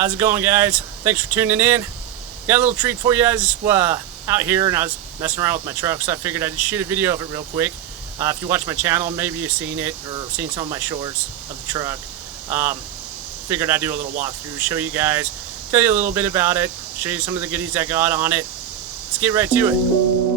How's it going, guys? Thanks for tuning in. Got a little treat for you guys out here, and I was messing around with my truck, so I figured I'd just shoot a video of it real quick. If you watch my channel, maybe you've seen it or seen some of my shorts of the truck. Figured I'd do a little walkthrough, show you guys, tell you a little bit about it, show you some of the goodies I got on it. Let's get right to it.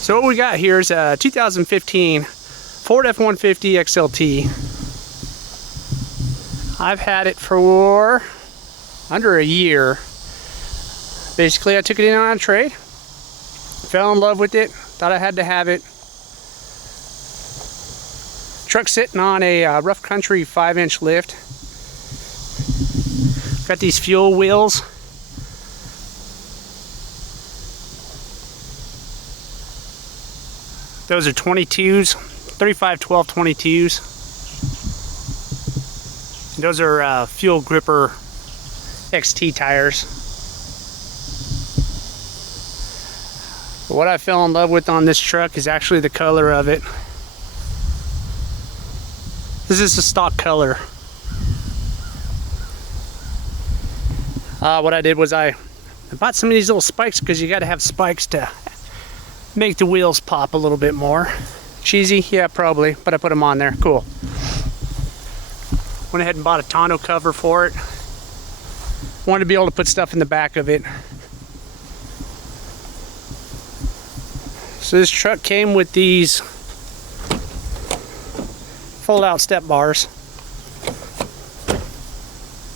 So what we got here is a 2015 Ford F-150 XLT. I've had it for under a year. Basically, I took it in on a trade, fell in love with it, thought I had to have it. Truck sitting on a rough country 5-inch lift. Got these fuel wheels. Those are 22s, 3512 22s. Those are fuel gripper XT tires. What I fell in love with on this truck is actually the color of it. This is a stock color. What I did was I bought some of these little spikes, because you got to have spikes to make the wheels pop a little bit more. Cheesy? Yeah, probably, but I put them on there. Cool. Went ahead and bought a tonneau cover for it. Wanted to be able to put stuff in the back of it. So this truck came with these fold-out step bars,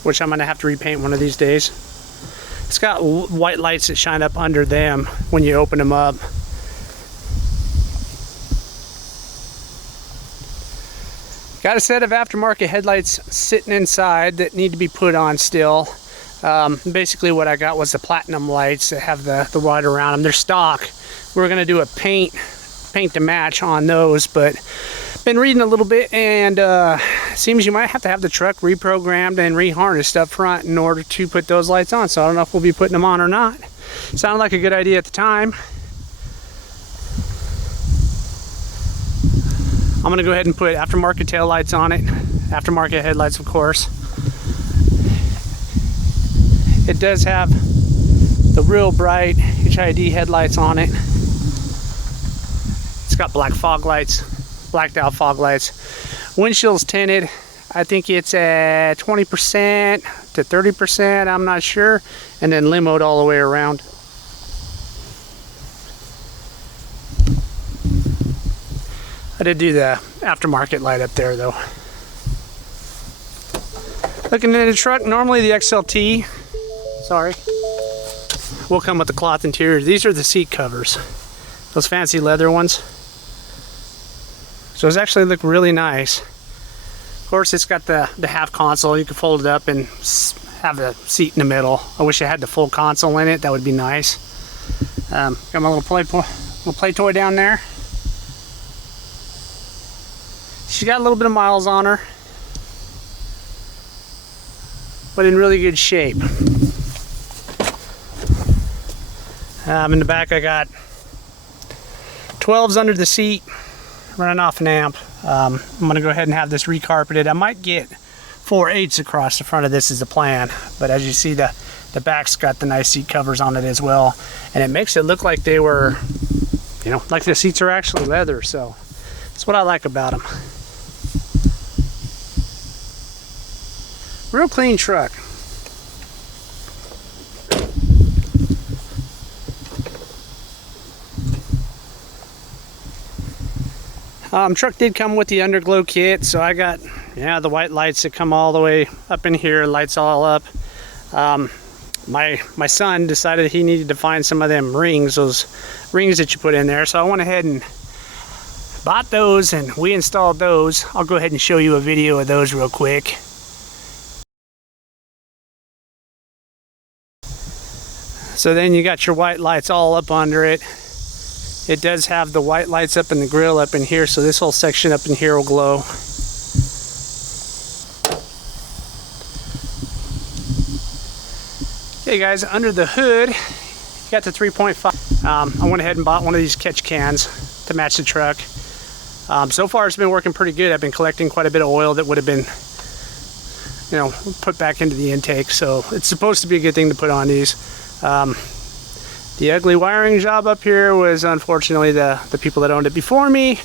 which I'm gonna have to repaint one of these days. It's got white lights that shine up under them when you open them up. Got a set of aftermarket headlights sitting inside that need to be put on still. Basically what I got was the platinum lights that have the white around them. They're stock. We're gonna do a paint to match on those, but been reading a little bit, and seems you might have to have the truck reprogrammed and reharnessed up front in order to put those lights on. So I don't know if we'll be putting them on or not. Sounded like a good idea at the time. I'm gonna go ahead and put aftermarket tail lights on it, aftermarket headlights, of course. It does have the real bright HID headlights on it. It's got black fog lights, blacked out fog lights. Windshield's tinted. I think it's at 20% to 30%, I'm not sure. And then limoed all the way around. I did do the aftermarket light up there though. Looking at the truck, normally the XLT, will come with the cloth interior. These are the seat covers, those fancy leather ones. So those actually look really nice. Of course, it's got the half console. You can fold it up and have a seat in the middle. I wish I had the full console in it. That would be nice. Got my little play toy down there. She's got a little bit of miles on her, but in really good shape. In the back I got 12s under the seat, running off an amp. I'm going to go ahead and have this recarpeted. I might get 4/8 across the front of this is the plan, but as you see, the back's got the nice seat covers on it as well, and it makes it look like they were you know, like the seats are actually leather, so that's what I like about them. Real clean truck. Truck did come with the underglow kit, so I got, yeah, the white lights that come all the way up in here, lights all up. My son decided he needed to find some of them rings, those rings that you put in there, so I went ahead and bought those and we installed those. I'll go ahead and show you a video of those real quick. So then you got your white lights all up under it. It does have the white lights up in the grill up in here, so this whole section up in here will glow. Okay guys, under the hood, you got the 3.5. I went ahead and bought one of these catch cans to match the truck. So far it's been working pretty good. I've been collecting quite a bit of oil that would have been, you know, put back into the intake, so it's supposed to be a good thing to put on these. The ugly wiring job up here was unfortunately the people that owned it before me.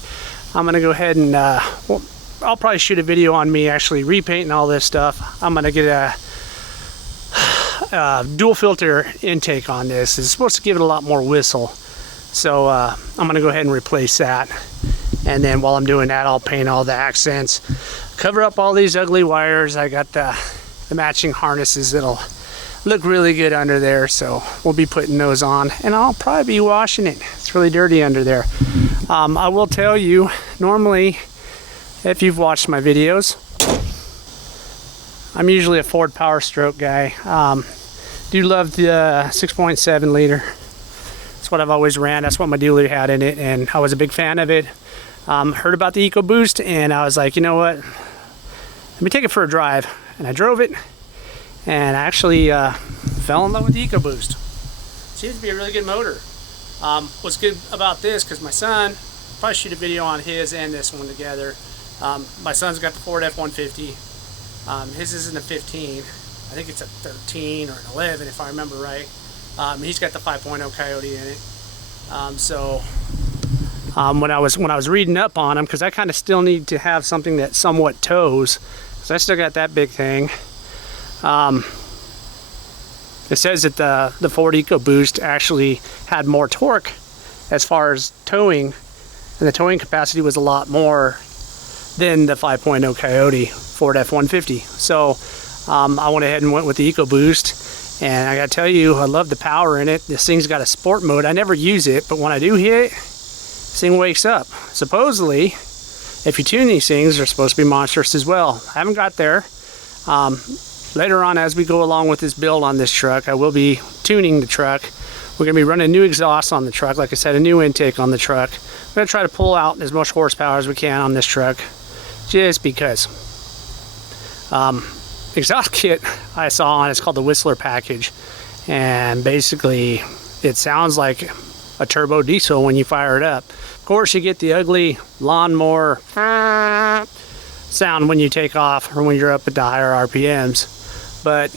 I'm gonna go ahead and well, I'll probably shoot a video on me actually repainting all this stuff. I'm gonna get a dual filter intake on this. It's supposed to give it a lot more whistle, so I'm gonna go ahead and replace that, and then while I'm doing that I'll paint all the accents, cover up all these ugly wires. I got the matching harnesses that'll look really good under there, so we'll be putting those on, and I'll probably be washing it. It's really dirty under there. I will tell you, normally if you've watched my videos, I'm usually a Ford Power Stroke guy. Do love the 6.7 liter. That's what I've always ran. That's what my dealer had in it, and I was a big fan of it. Heard about the EcoBoost, and I was like, you know what, let me take it for a drive. And I drove it, and I actually fell in love with the EcoBoost. Seems to be a really good motor. What's good about this, because my son, probably shoot a video on his and this one together. My son's got the Ford F150. His isn't a 15. I think it's a 13 or an 11 if I remember right. He's got the 5.0 Coyote in it. When I was reading up on them, because I kind of still need to have something that somewhat tows, because I still got that big thing. It says that the Ford EcoBoost actually had more torque as far as towing, and the towing capacity was a lot more than the 5.0 Coyote Ford F150. So I went ahead and went with the EcoBoost, and I gotta tell you, I love the power in it. This thing's got a sport mode. I never use it, but when I do hit it, this thing wakes up. Supposedly, if you tune these things, they're supposed to be monstrous as well. I haven't got there. Later on, as we go along with this build on this truck, I will be tuning the truck. We're going to be running new exhaust on the truck. Like I said, a new intake on the truck. I'm going to try to pull out as much horsepower as we can on this truck, just because. Exhaust kit I saw on, it's called the Whistler package, and basically it sounds like a turbo diesel when you fire it up. Of course, you get the ugly lawnmower sound when you take off or when you're up at the higher RPMs, but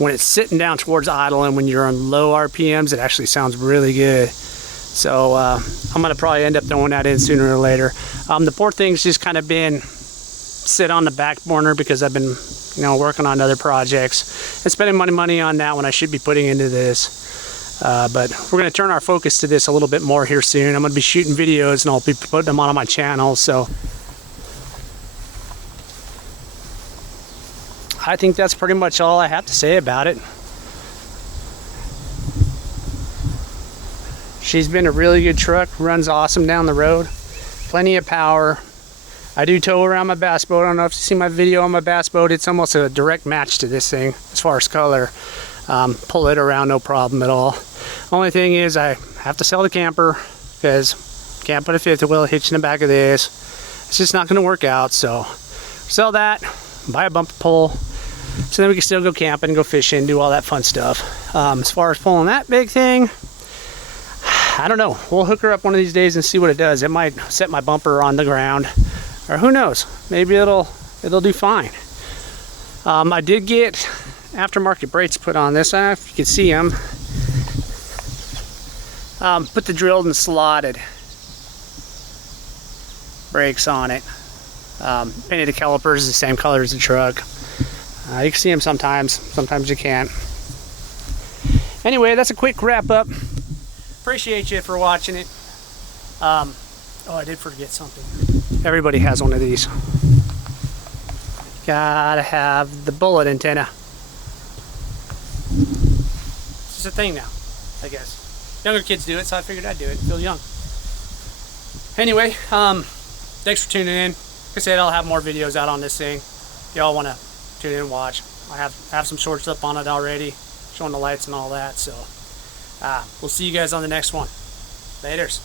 when it's sitting down towards idle and when you're on low RPMs, it actually sounds really good. So I'm gonna probably end up throwing that in sooner or later. The poor thing's just kind of been sit on the back burner because I've been, you know, working on other projects and spending money on that when I should be putting into this. But we're gonna turn our focus to this a little bit more here soon. I'm gonna be shooting videos and I'll be putting them on my channel. So I think that's pretty much all I have to say about it. She's been a really good truck, runs awesome down the road, plenty of power. I do tow around my bass boat. I don't know if you see my video on my bass boat. It's almost a direct match to this thing as far as color. Pull it around, no problem at all. Only thing is I have to sell the camper because can't put a fifth wheel hitch in the back of this. It's just not going to work out. So sell that, buy a bumper pole, so then we can still go camping, go fishing, do all that fun stuff. As far as pulling that big thing, I don't know. We'll hook her up one of these days and see what it does. It might set my bumper on the ground, or who knows? Maybe it'll do fine. I did get aftermarket brakes put on this. I don't know if you can see them. Put the drilled and slotted brakes on it. Painted the calipers the same color as the truck. You can see them sometimes you can't. Anyway, that's a quick wrap up. Appreciate you for watching it. Oh, I did forget something. Everybody has one of these. Gotta have the bullet antenna. It's just a thing now, I guess. Younger kids do it, so I figured I'd do it. Feel young. Anyway, thanks for tuning in. Like I said, I'll have more videos out on this thing. If y'all want to tune in and watch. I have some shorts up on it already, showing the lights and all that. So we'll see you guys on the next one. Laters.